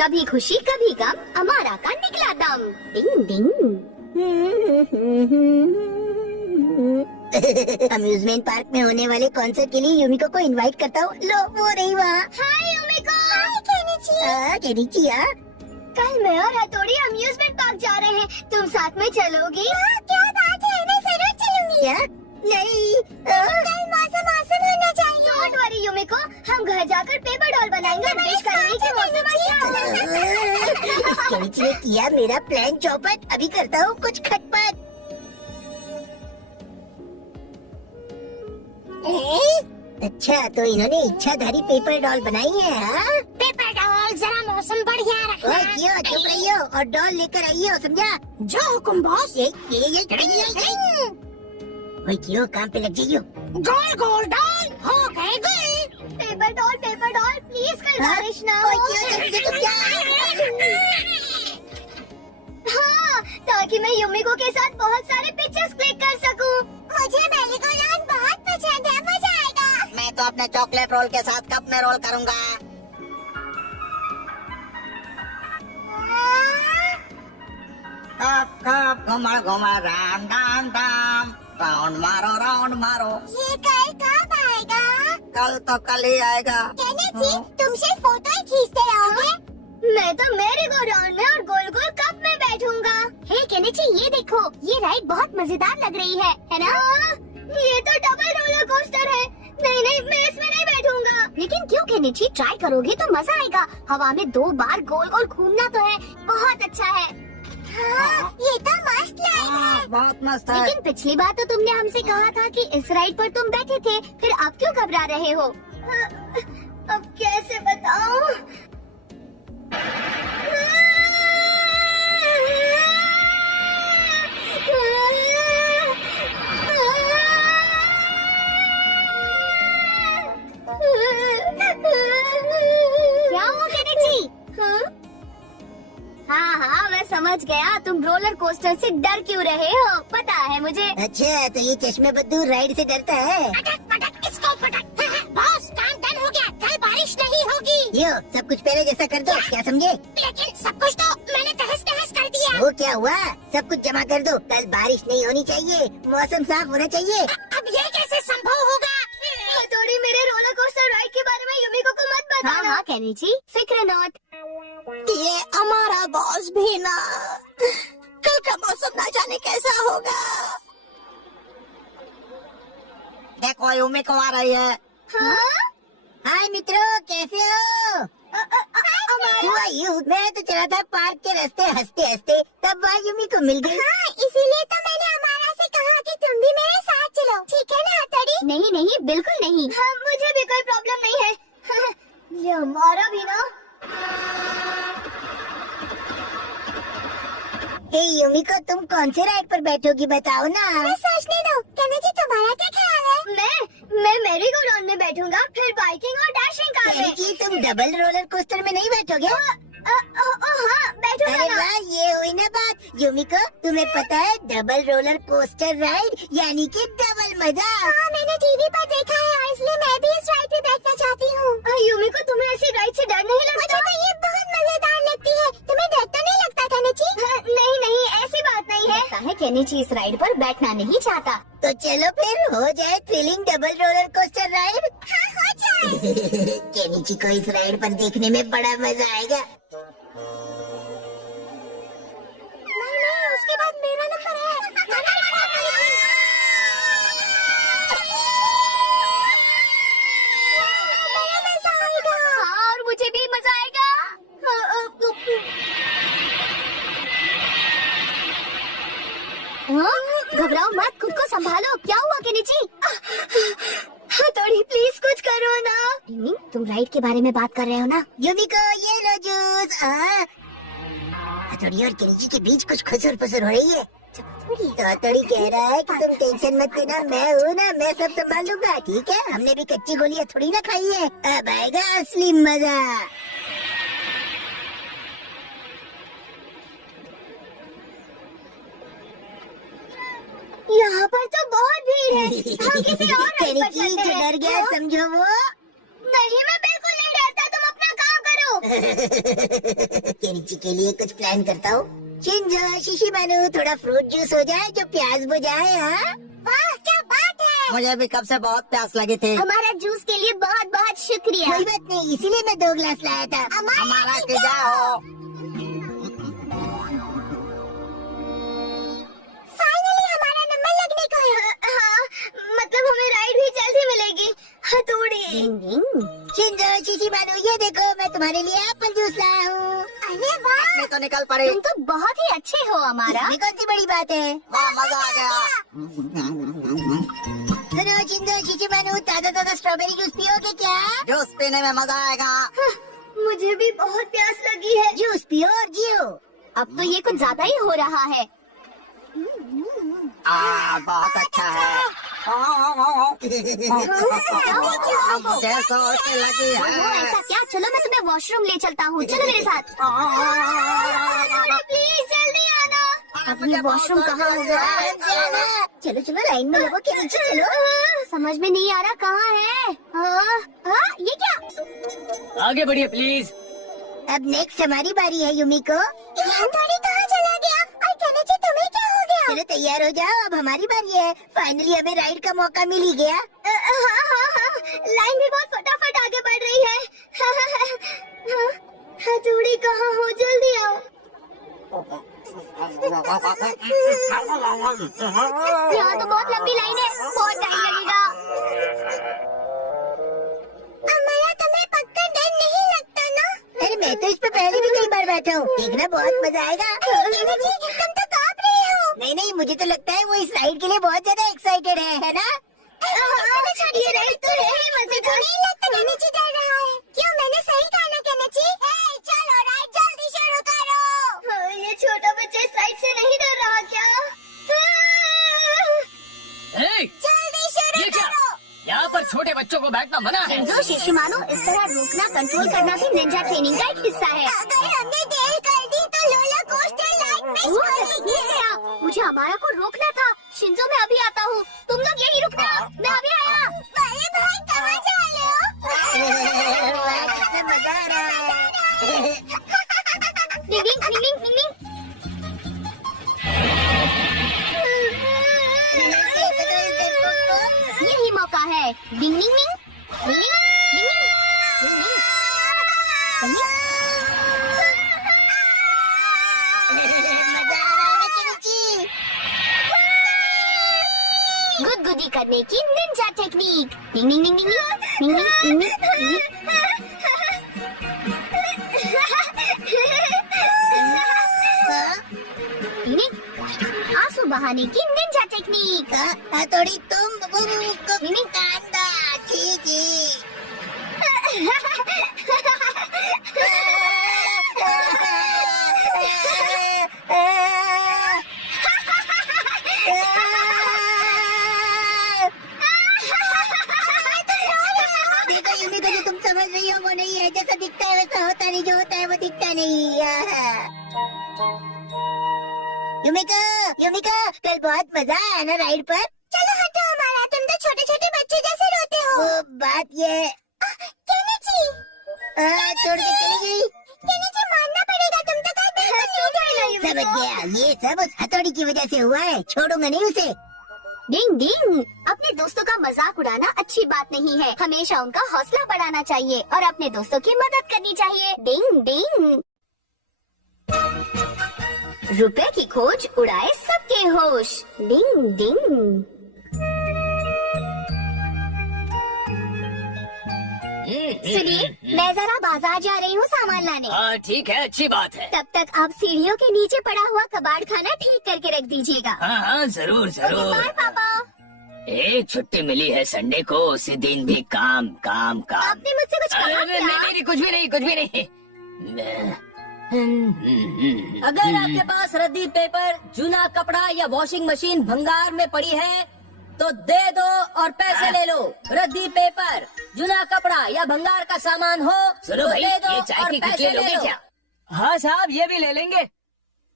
कभी खुशी कभी गम, हमारा का निकला दम। डिंग डिंग। अम्यूजमेंट पार्क में होने वाले कॉन्सर्ट के लिए यूमिको को इनवाइट करता हूँ। लो वो रही वहाँ। हाय यूमिको। हाय केनिची। केनिची कल मैं और हथौड़ी अम्यूजमेंट पार्क जा रहे हैं, तुम साथ में चलोगी? क्या बात है, मैं जरूर चलूंगी। क्या? नहीं, कल मौसम औसम होना चाहिए। डोंट वरी यूमिको, हम घर जाकर पेपर डॉल बनाएंगे और विश करेंगे कि मौसम अच्छा हो। केनिची ने किया मेरा प्लान चौपट, अभी करता हूँ कुछ खटपट। अच्छा तो इन्होंने इच्छाधारी पेपर डॉल बनाई है। हाँ? पेपर डॉल जरा मौसम बढ़िया रखना। ओए क्यों चुप रही हो और डॉल लेकर आई हो, समझा? जो हुकुम बॉस। ये ओए क्यों काम पे लग जाइयो। गोल गोल डॉल हो गए गोल। पेपर डॉल प्लीज कल बारिश ना हो। हाँ, ताकि मैं यूमिको के साथ बहुत सारे पिक्चर्स क्लिक कर सकूं। मुझे मेरीगोराउंड बहुत पसंद है, मजा आएगा। मैं तो अपने चॉकलेट रोल के साथ कप में रोल करूंगा। कप कप घुमा घुमा राम राम राम, राउंड मारो। ये कल कब आएगा? कल तो कल ही आएगा। केनिची, तुम सिर्फ फोटो ही खींचते रहोगे? मैं तो मेरी गोराउंड में और गोल गोल कप में बैठूंगा। हे केनिची, ये देखो, ये राइड बहुत मजेदार लग रही है ना? ये तो डबल रोलर कोस्टर है। नहीं, मैं इसमें नहीं बैठूंगा। लेकिन क्यों केनिची, ट्राई करोगे तो मजा आएगा। हवा में 2 बार गोल गोल घूमना तो है, बहुत अच्छा है। हाँ, ये तो मस्त राइड है। बहुत मस्त है। लेकिन पिछली बार तो तुमने हमसे कहा था कि इस राइड पर तुम बैठे थे, फिर अब क्यों घबरा रहे हो? अब कैसे बताऊं? क्या हुआ केनिची? हाँ, मैं समझ गया, तुम रोलर कोस्टर से डर क्यों रहे हो, पता है मुझे। अच्छा तो ये चश्मे बद्दू राइड से डरता है। इसको पटक। बॉस, काम डन हो गया, कल बारिश नहीं होगी। यो सब कुछ पहले जैसा कर दो, क्या समझे? लेकिन सब कुछ तो मैंने तहस नहस कर दिया। वो क्या हुआ, सब कुछ जमा कर दो। कल बारिश नहीं होनी चाहिए, मौसम साफ होना चाहिए। अब ये कैसे संभव होगा? थोड़ी मेरे रोलर कोस्टर राइड के बारे में यूमिको को मत बताना। हाँ, केनिची, फिक्र नॉट। ये हमारा बॉस भी ना, कल का मौसम ना जाने कैसा होगा। देखो यूमिको आ रही है। हाँ? हाय मित्रों, कैसे हो? हुआ यूं, मैं तो चला था पार्क के रास्ते हंसते हंसते, तब वहाँ यूमिको मिल गई। हाँ, इसीलिए तो मैंने अमारा से कहा कि तुम भी मेरे साथ चलो, ठीक है ना हथौड़ी? नहीं, बिल्कुल नहीं। हाँ, मुझे भी कोई प्रॉब्लम नहीं है। ये हमारा भी ना। हे यूमिको, तुम कौन से राइड पर बैठोगी बताओ ना। सोचने दो, केनिची तुम्हारा क्या ख्याल है? मैं मेरी गोराउंड में बैठूंगा, फिर बाइकिंग और डैशिंग कार में। केनिची, तुम डबल रोलर कोस्टर में नहीं बैठोगे? हाँ, बैठूंगा अरे ना। वाह, ये हुई ना बात। यूमिको, तुम्हें पता है डबल रोलर कोस्टर राइड यानी कि डबल मजा। हाँ, मैंने टीवी पर देखा है और इसलिए मैं भी इस राइड पे बैठना चाहती हूँ। यूमिको, तुम्हें ऐसी राइड से डर नहीं लगता? मुझे तो ये बहुत मजेदार लगती है। तुम्हें डर तो नहीं लगता केनिची? नहीं, ऐसी बात नहीं है। लगता है केनिची इस राइड पर बैठना नहीं चाहता। तो चलो फिर हो जाए thrilling double roller coaster ride. हाँ, हो जाए। केनिची को इस राइड पर देखने में बड़ा मजा आएगा। नहीं, उसके बाद मेरा नंबर है। मजा आएगा। हाँ, और मुझे भी मजा आएगा। घबराओ मत, खुद को संभालो। क्या हुआ केनिची? थोड़ी प्लीज कुछ करो ना। तुम राइड के बारे में बात कर रहे हो ना? यूमिको, ये लो जूस। हथौड़ी और केनिची के बीच कुछ खुसुर फुसुर हो रही है। तो हथौड़ी कह रहा है कि तुम टेंशन मत लेना, मैं हूँ ना, मैं सब संभाल लूंगा, ठीक है? हमने भी कच्ची गोलियां थोड़ी ना खाई है, अब आएगा असली मजा। यहाँ पर तो बहुत भीड़ है। हम किसी और राइड पर केनिची चलते जो हैं। डर गया समझो वो। नहीं, मैं बिल्कुल नहीं डरता, तुम अपना काम करो। केनिची के लिए कुछ प्लान करता हूँ। शिंजो, शिशिमानु, थोड़ा फ्रूट जूस हो जाए जो प्यास बुझाए। हाँ, वाह क्या बात है। मुझे भी कब से बहुत प्यास लगी थी। हमारा जूस के लिए बहुत बहुत शुक्रिया। कोई बात नहीं, इसीलिए मैं 2 ग्लास लाया था। हमारा की जय हो। फाइनली हमारा नंबर लगने को है। हाँ, मतलब हमें राइड भी जल्दी मिलेगी। हथौड़ी। शिंजो, शिशिमानु, ये देखो मैं तुम्हारे लिए एप्पल जूस लाया हूँ। अरे वाह, मैं तो निकल पड़ी। तुम तो बहुत ही अच्छे हो हमारा। इसमें कौन सी बड़ी बात है। वाह, मजा आ गया। सुनो शिंजो, शिशिमानु, ताजा स्ट्रॉबेरी जूस पियोगे क्या? जूस पीने में मजा आएगा। मुझे भी बहुत प्यास लगी है। जूस पियो और जियो। अब तो ये कुछ ज्यादा ही हो रहा है। बहुत अच्छा है। मुझे सोच के लगी ओह, है। ऐसा क्या? चलो मैं तुम्हें वॉशरूम ले चलता हूँ। चलो मेरे साथ। प्लीज जल्दी आना। अब ये वॉशरूम कहाँ होगा? चलो चलो लाइन में लगो के नीचे चलो। समझ में नहीं आ रहा कहाँ है। ये क्या? आगे बढ़िए प्लीज। अब नेक्स्ट हमारी बारी है युमिको। हथौड़ी कहाँ चला गया? और केनिची तुम्हें क्या हो गया? चलो तैयार हो जाओ, अब हमारी बारी है। फाइनली हमें राइड का मौका मिल ही गया। हाँ, लाइन भी बहुत फटाफट आगे बढ़ रही है। हथौड़ी कहाँ हो? जल्दी आओ। यहाँ तो बहुत लंबी लाइन है, बहुत टाइम लगेगा। अमरा, तुम्हें पक्का डर नहीं लगता ना? अरे मैं तो इस पे पहले भी कई बार बैठा हूँ, देखना बहुत मजा आएगा। तुम तो कांप रही हो। नहीं, मुझे तो लगता है वो इस राइड के लिए बहुत ज्यादा एक्साइटेड है ना? ये राइड तो है ही मजेदार। नहीं लगता केनिची डर रहा है। क्यों, मैंने सही कहा ना केनिची? चलो राइड जल्दी शुरू करो। ये छोटा बच्चा इस राइड से नहीं डर रहा क्या? हे, जल्दी शुरू ये क्या? करो। यहाँ पर छोटे बच्चों को बैठना मना है। शिंजो, शिशिमानु, इस तरह रोकना कंट्रोल करना भी निंजा ट्रेनिंग का एक हिस्सा है। अगर हमने देर कर दी तो रोलर कोस्टर लाइन मिस कर देगी। मुझे हमारा को रोकना था। शिंजो, मैं अभी आता हूँ, तुम लोग यही रुकना। मैं अभी आया। बड़े भाई कहाँ जा रहे हो? वाह, कितना मजा आ रहा है। डिंग डिंग डिंग डिंग डिंग डिंग। यही मौका है। डिंग डिंग डिंग डिंग डिंग डिंग डिंग डिंग डिंग। मजा आ रहा है केनिची। गुदगुदी करने की निंजा टेक्निक। डिंग डिंग डिंग डिंग डिंग डिंग डिंग डिंग। आंसू बहाने की निंजा टेक्निक। हथौड़ी तुम कांदा ठीक देखो युमिको, जो तुम समझ रही हो वो नहीं है। जैसा दिखता है वैसा होता नहीं, जो होता है वो दिखता नहीं। युमिको, कल बहुत मजा आया ना राइड पर? चलो हटो हमारा, तुम तो छोटे छोटे बच्चे जैसे रोते हो। वो बात ये केनिची, छोड़ के चली गई। केनिची मानना पड़ेगा, तुम तो कल बिल्कुल नहीं गए। समझ गया, ये सब उस हथौड़ी की वजह से हुआ है। छोड़ूंगा नहीं उसे। डिंग डिंग। अपने दोस्तों का मजाक उड़ाना अच्छी बात नहीं है। हमेशा उनका हौसला बढ़ाना चाहिए और अपने दोस्तों की मदद करनी चाहिए। डिंग डिंग। रुपए की खोज उड़ाए सबके होश। डिंग डिंग। सुनिए, मैं जरा बाजार जा रही हूँ सामान लाने। हाँ ठीक है, अच्छी बात है। तब तक आप सीढ़ियों के नीचे पड़ा हुआ कबाड़ खाना ठीक करके रख दीजिएगा। हाँ जरूर बाय पापा। एक छुट्टी मिली है संडे को, उसी दिन भी काम काम काम। आपने मुझसे कुछ कहा नहीं, क्या? नहीं, कुछ भी नहीं। अगर आपके पास रद्दी पेपर, जूना कपड़ा या वॉशिंग मशीन भंगार में पड़ी है तो दे दो और पैसे ले लो। रद्दी पेपर, जूना कपड़ा या भंगार का सामान हो सुनो तो भाई, दे दो ये चाय और की पैसे कुल्फी ले लोगे लो। क्या? हाँ साहब, ये भी ले लेंगे।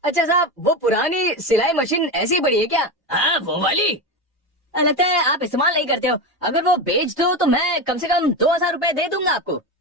अच्छा साहब, वो पुरानी सिलाई मशीन ऐसी पड़ी है क्या? हाँ वो वाली। लगता है आप इस्तेमाल नहीं करते हो। अगर वो बेच दो तो मैं कम से कम 2000 रुपए दे दूंगा आपको।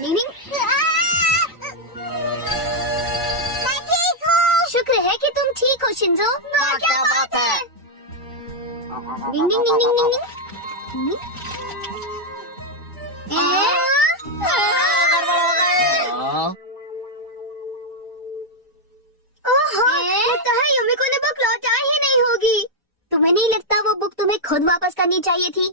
नहीं नहीं। मैं ठीक हूँ। शुक्र है कि तुम ठीक हो शिंजो। क्या बात है? नहीं नहीं नहीं नहीं नहीं। ओहो, लगता है युमिको ने बुक लौटाई ही नहीं होगी। तुम्हें नहीं लगता वो बुक तुम्हें खुद वापस करनी चाहिए थी?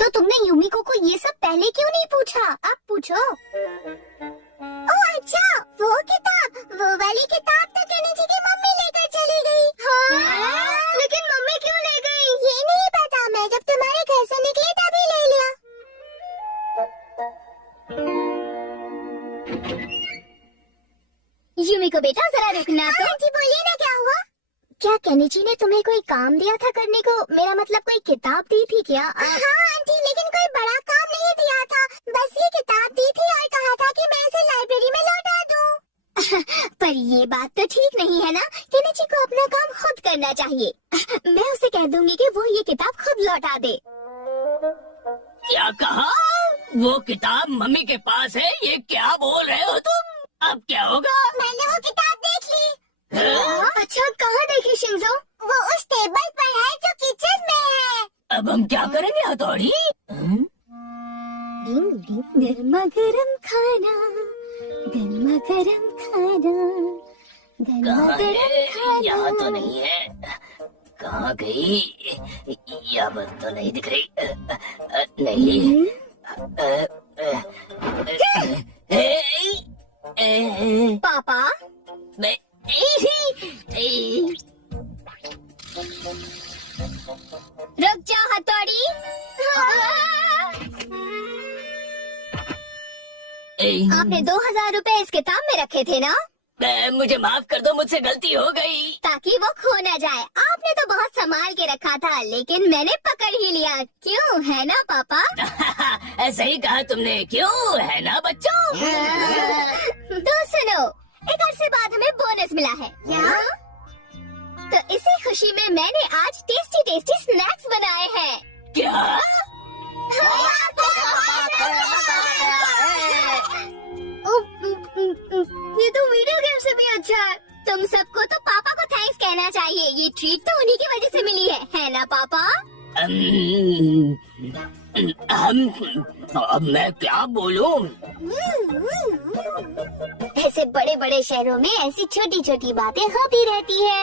तो तुमने युमिको को ये सब पहले क्यों नहीं पूछा? अब पूछो। ओह अच्छा, वो वाली किताब तो केनिची की मम्मी लेकर चली गई। हाँ? लेकिन मम्मी क्यों ले गई? ये नहीं पता, मैं जब तुम्हारे घर से निकली तभी ले लिया। युमिको बेटा जरा रुकना तो। आंटी बोलिए ना, क्या हुआ? क्या केनिची ने तुम्हें कोई काम दिया था करने को? मेरा मतलब कोई किताब दी थी क्या? हाँ आंटी, लेकिन कोई बड़ा काम नहीं दिया था, बस ये किताब दी थी और कहा था कि मैं इसे लाइब्रेरी में लौटा दूं। पर ये बात तो ठीक नहीं है ना, केनिची को अपना काम खुद करना चाहिए। मैं उसे कह दूंगी कि वो ये किताब खुद लौटा दे। क्या कहा? वो किताब मम्मी के पास है? ये क्या बोल रहे हो तुम? अब क्या होगा? मैंने वो किताब देख ली। अच्छा, कहाँ देखी शिंजो? वो उस टेबल पर है जो किचन में है। अब हम क्या करेंगे हथौड़ी? गर्मा गर्म खाना, गर्मा गर्म खाना, गर्मा कहाँ गर्म है? खाना। यहाँ तो नहीं है। कहाँ गई? यहाँ पर तो नहीं दिख रही। नहीं। पापा, मैं रुक जाओ हथौड़ी। आपने 2000 रुपए इस किताब में रखे थे ना? मुझे माफ कर दो, मुझसे गलती हो गई। ताकि वो खो न जाए। आपने तो बहुत संभाल के रखा था, लेकिन मैंने पकड़ ही लिया। क्यों, है ना पापा? ऐसा ही कहा तुमने, क्यों है ना बच्चों? तो सुनो, एक अरसे बाद हमें बोनस मिला है। क्या? तो इसी खुशी में मैंने आज टेस्टी टेस्टी स्नैक्स बनाए हैं। क्या? ये तो वीडियो गेम से भी अच्छा है। तुम सबको तो पापा को थैंक्स कहना चाहिए। ये ट्रीट तो उन्हीं की वजह से मिली है ना पापा? अब मैं क्या बोलूं? ऐसे बड़े बड़े शहरों में ऐसी छोटी छोटी बातें होती रहती है।